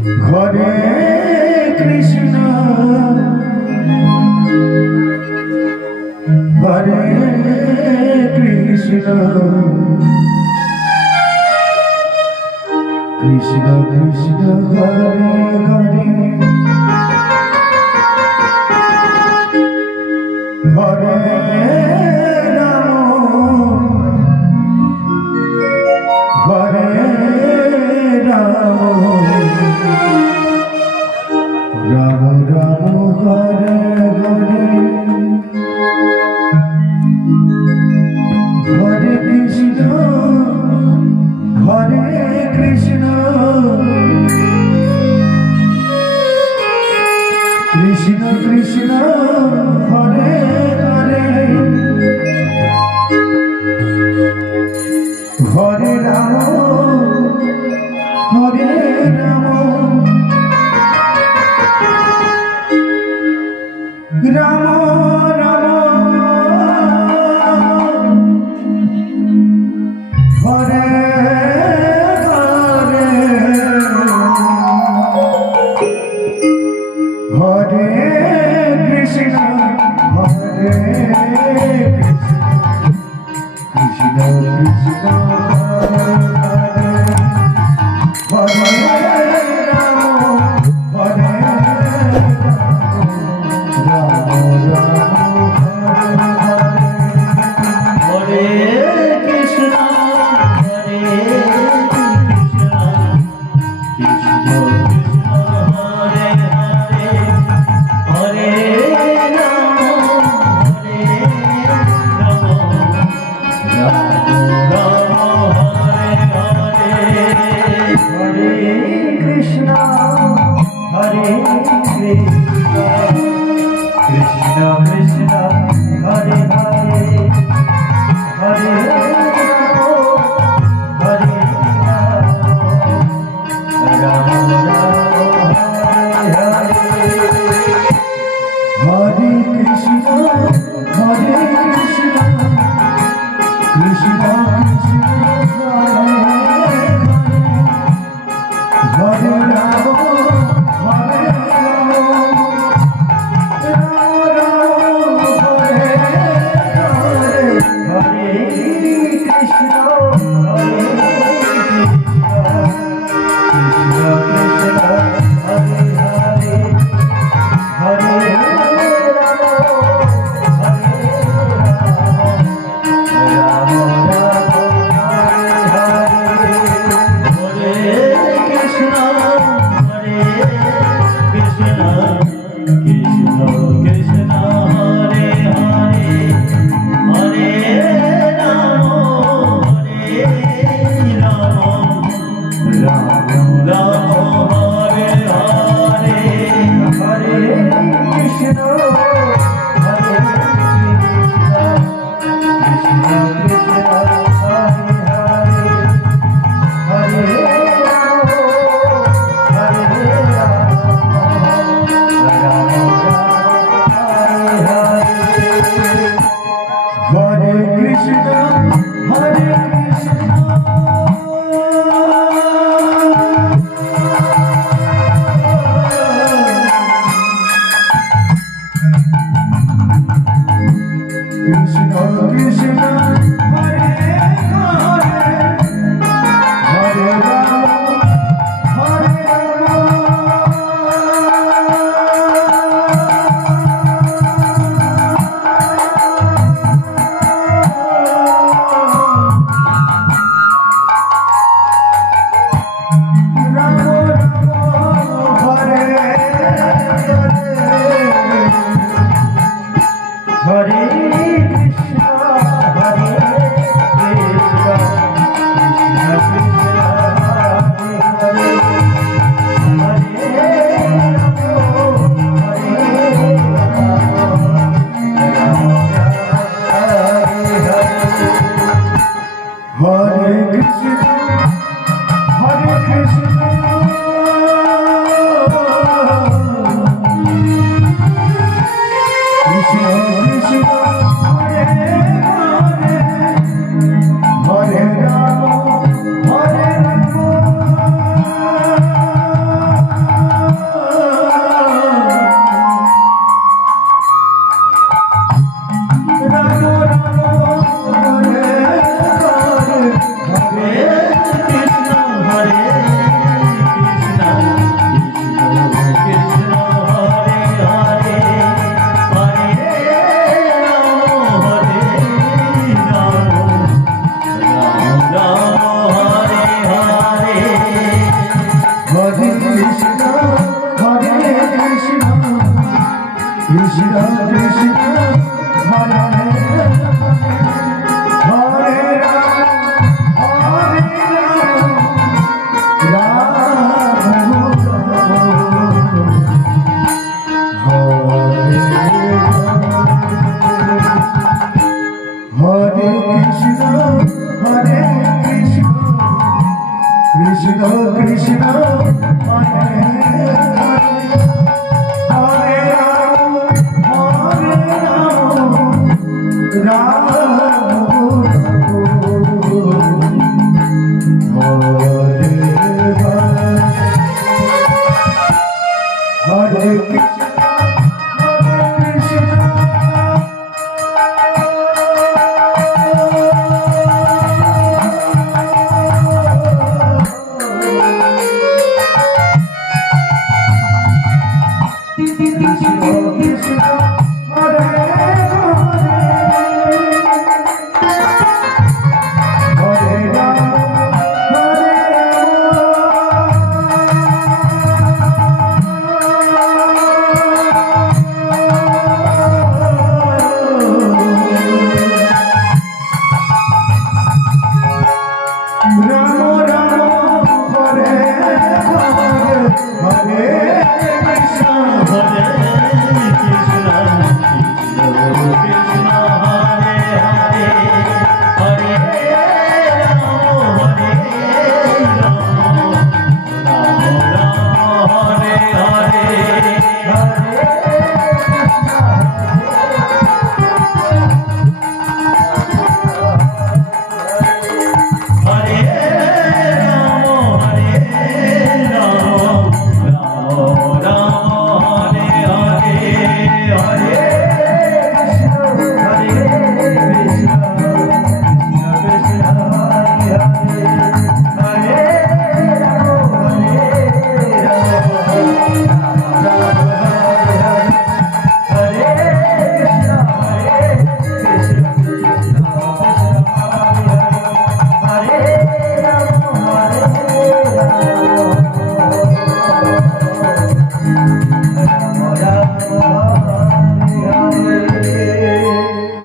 Hare Krishna Hare Krishna Krishna Krishna Hare Hare Hare Ram Hare Ram Ram Ram Hare Hare Hare Krishna Hare Krishna Krishna Krishna Hare Hare Hare Ram Hare Ram Ram Ram Hare Hare Hare Krishna Hare Krishna Krishna Hare Ram Hare Ram Hare Krishna Hare Krishna Krishna Krishna Hare Hare Hare Ram Hare Ram Ram Ram Hare Hare Hare Krishna Hare Krishna Krishna Krishna Hare Hare Hare Ram Hare Ram Ram Hare Hare Krishna Hare Krishna Krishna Krishna Hare Ram Hare Ram Hare Krishna Hare Krishna Krishna Hare Hare Hare Ram Hare Ram Ram Hare Hare Hare Krishna Hare Hare